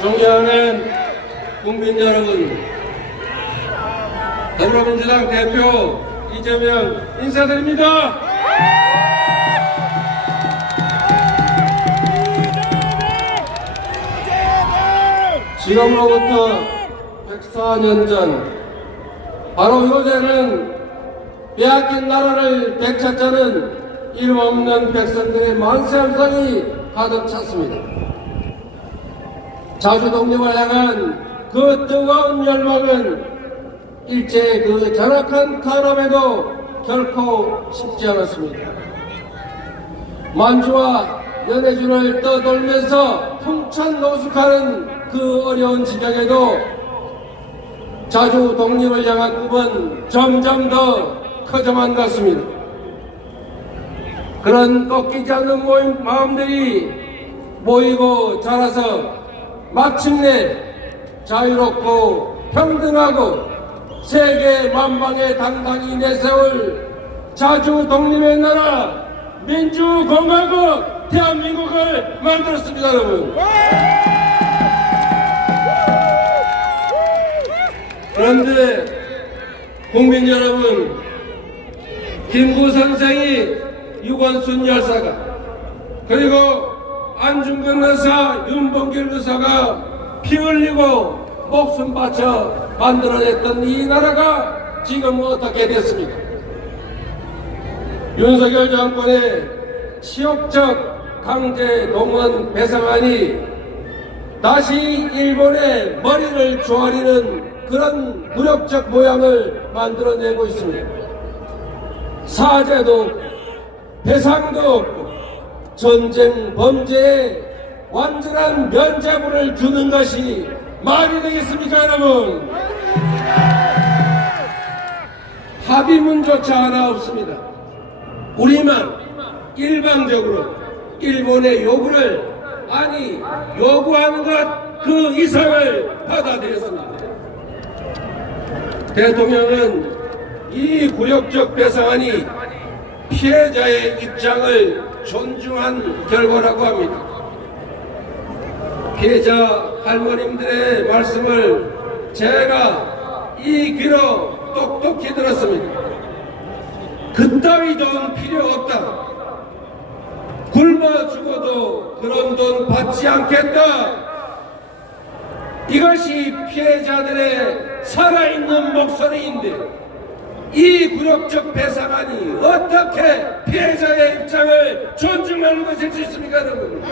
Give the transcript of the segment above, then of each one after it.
존경하는 국민 여러분, 더불어민주당 대표 이재명 인사드립니다. 지금으로부터 104년 전 바로 요새는 빼앗긴 나라를 되찾자는 이름 없는 백성들의 만세함성이 가득 찼습니다. 자주 독립을 향한 그 뜨거운 열망은 일제의 그 잔악한 탄압에도 결코 식지 않았습니다. 만주와 연해주를 떠돌면서 풍천 노숙하는 그 어려운 지경에도 자주 독립을 향한 꿈은 점점 더 커져만 갔습니다. 그런 꺾이지 않는 마음들이 모이고 자라서 마침내 자유롭고 평등하고 세계 만방에 당당히 내세울 자주 독립의 나라 민주공화국 대한민국을 만들었습니다. 여러분, 그런데 국민 여러분, 김구 선생이, 유관순 열사가, 그리고 안중근 의사, 윤봉길 의사가 피 흘리고 목숨 바쳐 만들어냈던 이 나라가 지금 어떻게 됐습니까? 윤석열 정권의 치욕적 강제 동원 배상안이 다시 일본의 머리를 조아리는 그런 굴욕적 모양을 만들어내고 있습니다. 사죄도 없고 배상도 없고 전쟁 범죄에 완전한 면죄부를 주는 것이 말이 되겠습니까, 여러분? 합의문조차 하나 없습니다. 우리만 일방적으로 일본의 요구를, 아니 요구하는 것 그 이상을 받아들였습니다. 대통령은 이 굴욕적 배상안이 피해자의 입장을 존중한 결과라고 합니다. 피해자 할머님들의 말씀을 제가 이 귀로 똑똑히 들었습니다. 그따위 돈 필요 없다. 굶어 죽어도 그런 돈 받지 않겠다. 이것이 피해자들의 살아있는 목소리인데 이 굴욕적 배상안이 어떻게 피해자의 입장을 존중하는 것일 수 있습니까, 여러분?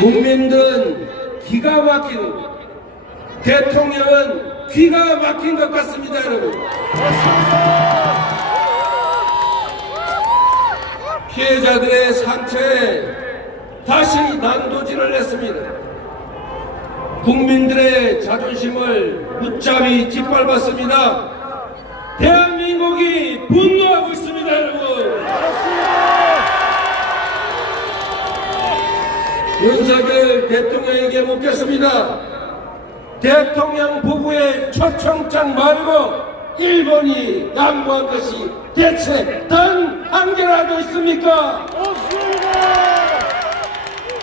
국민들은 기가 막히는, 대통령은 귀가 막힌 것 같습니다, 여러분. 피해자들의 상처에 다시 난도질을 냈습니다. 국민들의 자존심을 무참히 짓밟았습니다. 대한민국이 분노하고 있습니다, 여러분. 윤석열 대통령에게 묻겠습니다. 대통령 부부의 초청장 말고 일본이 양보한 것이 대체 단 한 개라도 있습니까? 없습니다.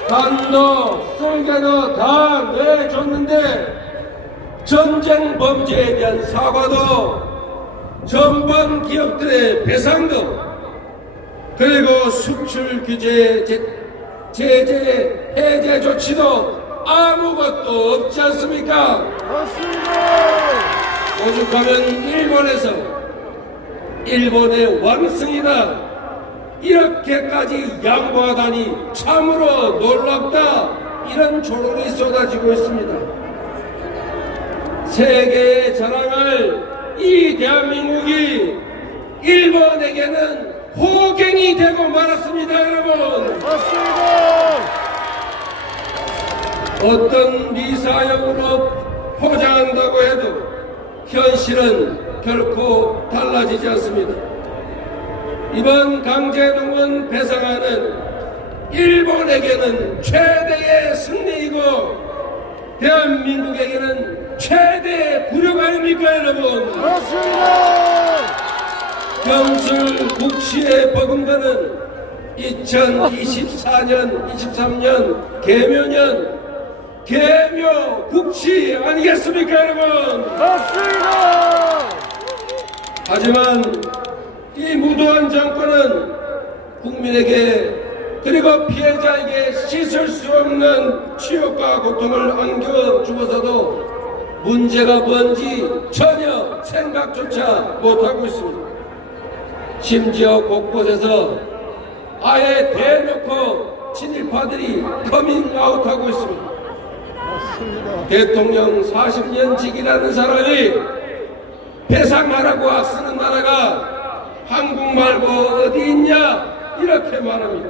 단도 쓸개도 다 내줬는데 전쟁 범죄에 대한 사과도, 전범 기업들의 배상도, 그리고 수출 규제 제재 해제 조치도 아무것도 없지 않습니까? 맞습니다. 오죽하면 일본의 왕승이나 이렇게까지 양보하다니 참으로 놀랍다, 이런 조롱이 쏟아지고 있습니다. 세계에 자랑할 이 대한민국이 일본에게는 호갱이 되고 말았습니다, 여러분. 맞습니다. 어떤 미사역으로 포장한다고 해도 현실은 결코 달라지지 않습니다. 이번 강제동원 배상안은 일본에게는 최대의 승리이고 대한민국에게는 최대의 굴욕 아닙니까, 여러분? 그렇습니다. 경술 국시에 버금가는 2024년, 23년 개묘년 개묘 국치 아니겠습니까, 여러분? 맞습니다. 하지만 이 무도한 정권은 국민에게 그리고 피해자에게 씻을 수 없는 치욕과 고통을 안겨주고서도 문제가 뭔지 전혀 생각조차 못하고 있습니다. 심지어 곳곳에서 아예 대놓고 친일파들이 커밍아웃하고 있습니다. 맞습니다. 대통령 40년 직이라는 사람이 배상하라고 악쓰는 나라가 한국 말고 어디 있냐 이렇게 말합니다.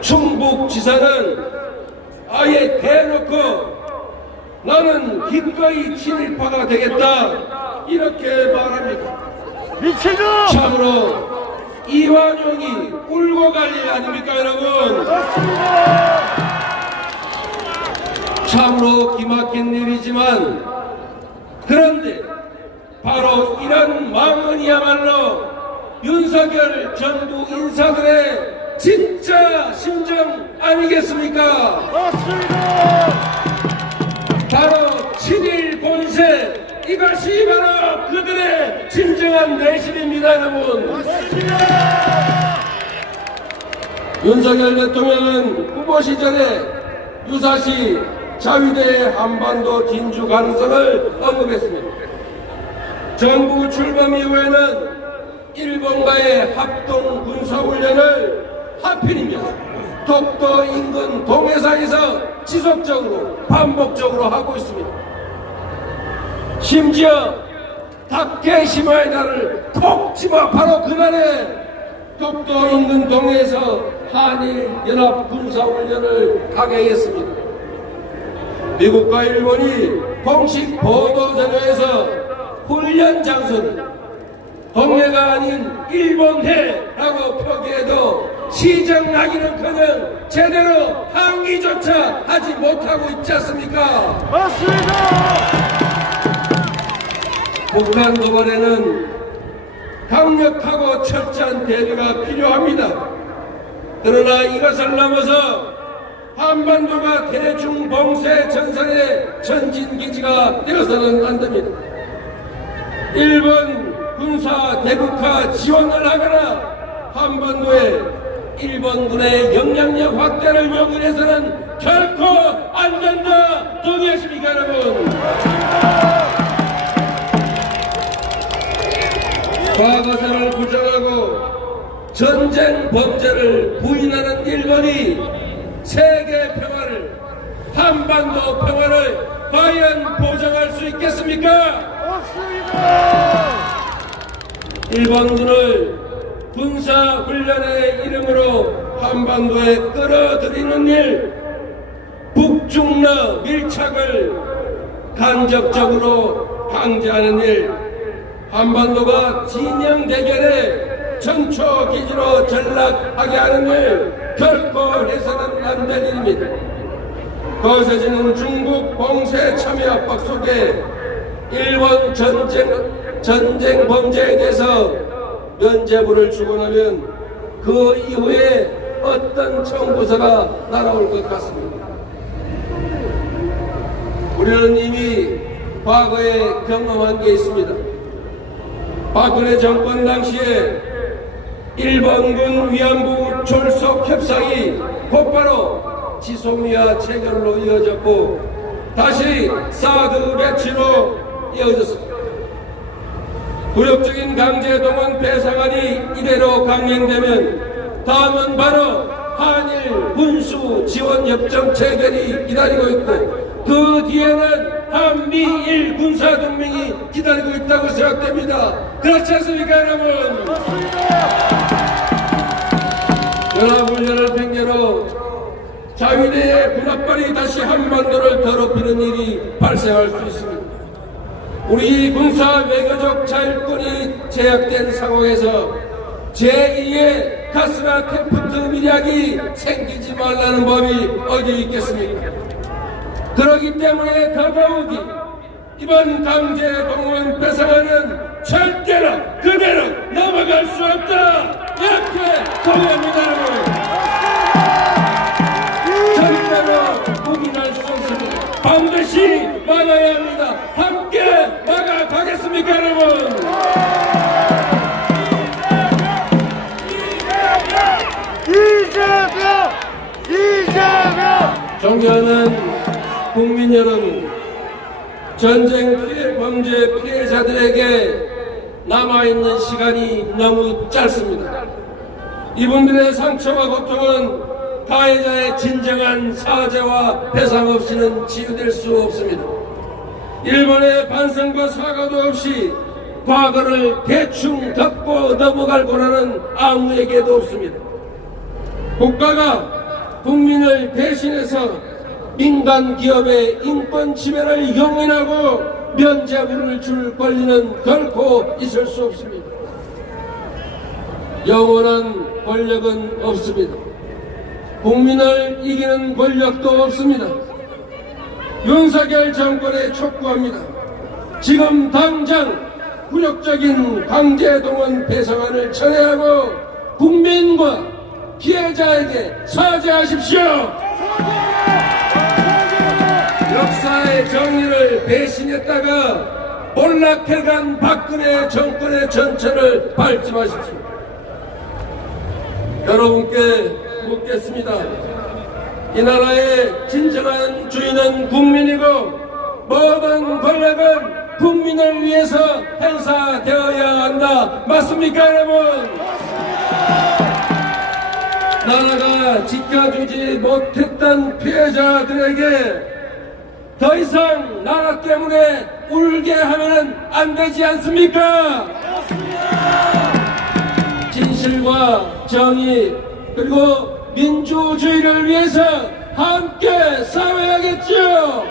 충북지사는 아예 대놓고 나는 기꺼이 친일파가 되겠다 이렇게 말합니다. 미치죠. 참으로 이완용이 울고 갈 일 아닙니까, 여러분? 맞습니다. 참으로 기막힌 일이지만 그런데 바로 이런 망언이야말로 윤석열 정부 인사들의 진짜 심정 아니겠습니까? 맞습니다. 바로 친일 본세, 이것이 바로 그들의 진정한 내심입니다, 여러분. 맞습니다. 윤석열 대통령은 후보 시절에 유사시 자위대의 한반도 진주 가능성을 언급했습니다. 정부 출범 이후에는 일본과의 합동 군사훈련을 하필이면 독도 인근 동해상에서 지속적으로 반복적으로 하고 있습니다. 심지어 다케시마의 날을 콕 집어 바로 그날에 독도 인근 동해에서 한일 연합 군사훈련을 가게 했습니다. 미국과 일본이 공식 보도 자료에서 훈련 장소를 동해가 아닌 일본해라고 표기해도 시정하기는커녕 제대로 항의조차 하지 못하고 있지 않습니까? 맞습니다. 북한 도발에는 강력하고 철저한 대비가 필요합니다. 그러나 이것을 넘어서 한반도가 대중봉쇄 전선의 전진기지가 되어서는 안 됩니다. 일본 군사 대국화 지원을 하거나 한반도에 일본군의 영향력 확대를 요구해서는 결코 안 된다. 동의하십니까, 여러분? 과거사를 부정하고 전쟁 범죄를 부인하는 일본이 세계 평화를, 한반도 평화를 과연 보장할 수 있겠습니까? 없습니다. 일본군을 군사훈련의 이름으로 한반도에 끌어들이는 일, 북중러 밀착을 간접적으로 강제하는 일, 한반도가 진영 대결의 전초기지로 전락하게 하는 일 결코 해서는 안 될 일입니다. 거세지는 중국 봉쇄 참여 압박 속에 일본 전쟁 범죄에 대해서 면죄부를 주고 나면 그 이후에 어떤 청구서가 날아올 것 같습니다. 우리는 이미 과거에 경험한 게 있습니다. 박근혜 정권 당시에 일본군 위안부 졸속 협상이 곧바로 지소미아 체결로 이어졌고 다시 사드 배치로 이어졌습니다. 굴욕적인 강제동원 배상안이 이대로 강행되면 다음은 바로 한일 군수 지원협정 체결이 기다리고 있고 그 뒤에는 한미일 군사동맹이 기다리고 있다고 생각됩니다. 그렇지 않습니까, 여러분? 연합훈련을 핑계로 자위대의 군합발이 다시 한반도를 더럽히는 일이 발생할 수 있습니다. 우리 군사 외교적 자율권이 제약된 상황에서 제2의 가스라 테프트 밀약이 생기지 말라는 법이 어디 있겠습니까? 그렇기 때문에 더더욱이 이번 강제 동원 배상안은 절대로 그대로 넘어갈 수 없다. 이렇게 소리합니다, 여러분. 절대로 묵인할 수 없습니다. 반드시 막아야 합니다. 함께 막아가겠습니까, 여러분? 이재명! 존경하는 국민 여러분, 전쟁 피해 범죄 피해자들에게 남아있는 시간이 너무 짧습니다. 이분들의 상처와 고통은 가해자의 진정한 사죄와 배상 없이는 치유될 수 없습니다. 일본의 반성과 사과도 없이 과거를 대충 덮고 넘어갈 권한은 아무에게도 없습니다. 국가가 국민을 대신해서 민간 기업의 인권 침해를 용인하고 면죄부를 줄 권리는 결코 있을 수 없습니다. 영원한 권력은 없습니다. 국민을 이기는 권력도 없습니다. 윤석열 정권에 촉구합니다. 지금 당장 굴욕적인 강제동원 배상안을 철회하고 국민과 피해자에게 사죄하십시오. 역사의 정의를 배신했다가 몰락해간 박근혜 정권의 전철을 밟지 마십시오. 여러분께 묻겠습니다. 이 나라의 진정한 주인은 국민이고 모든 권력은 국민을 위해서 행사되어야 한다. 맞습니까, 여러분? 나라가 지켜주지 못했던 피해자들에게 더 이상 나라 때문에 울게 하면 안 되지 않습니까? 진실과 정의 그리고 민주주의를 위해서 함께 싸워야겠죠.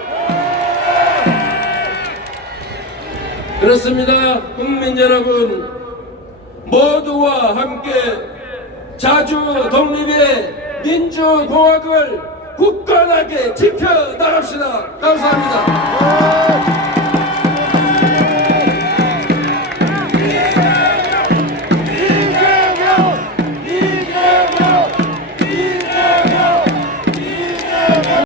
그렇습니다. 국민 여러분, 모두와 함께 자주 독립의 민주공화국을 굳건하게 지켜나갑시다. 감사합니다.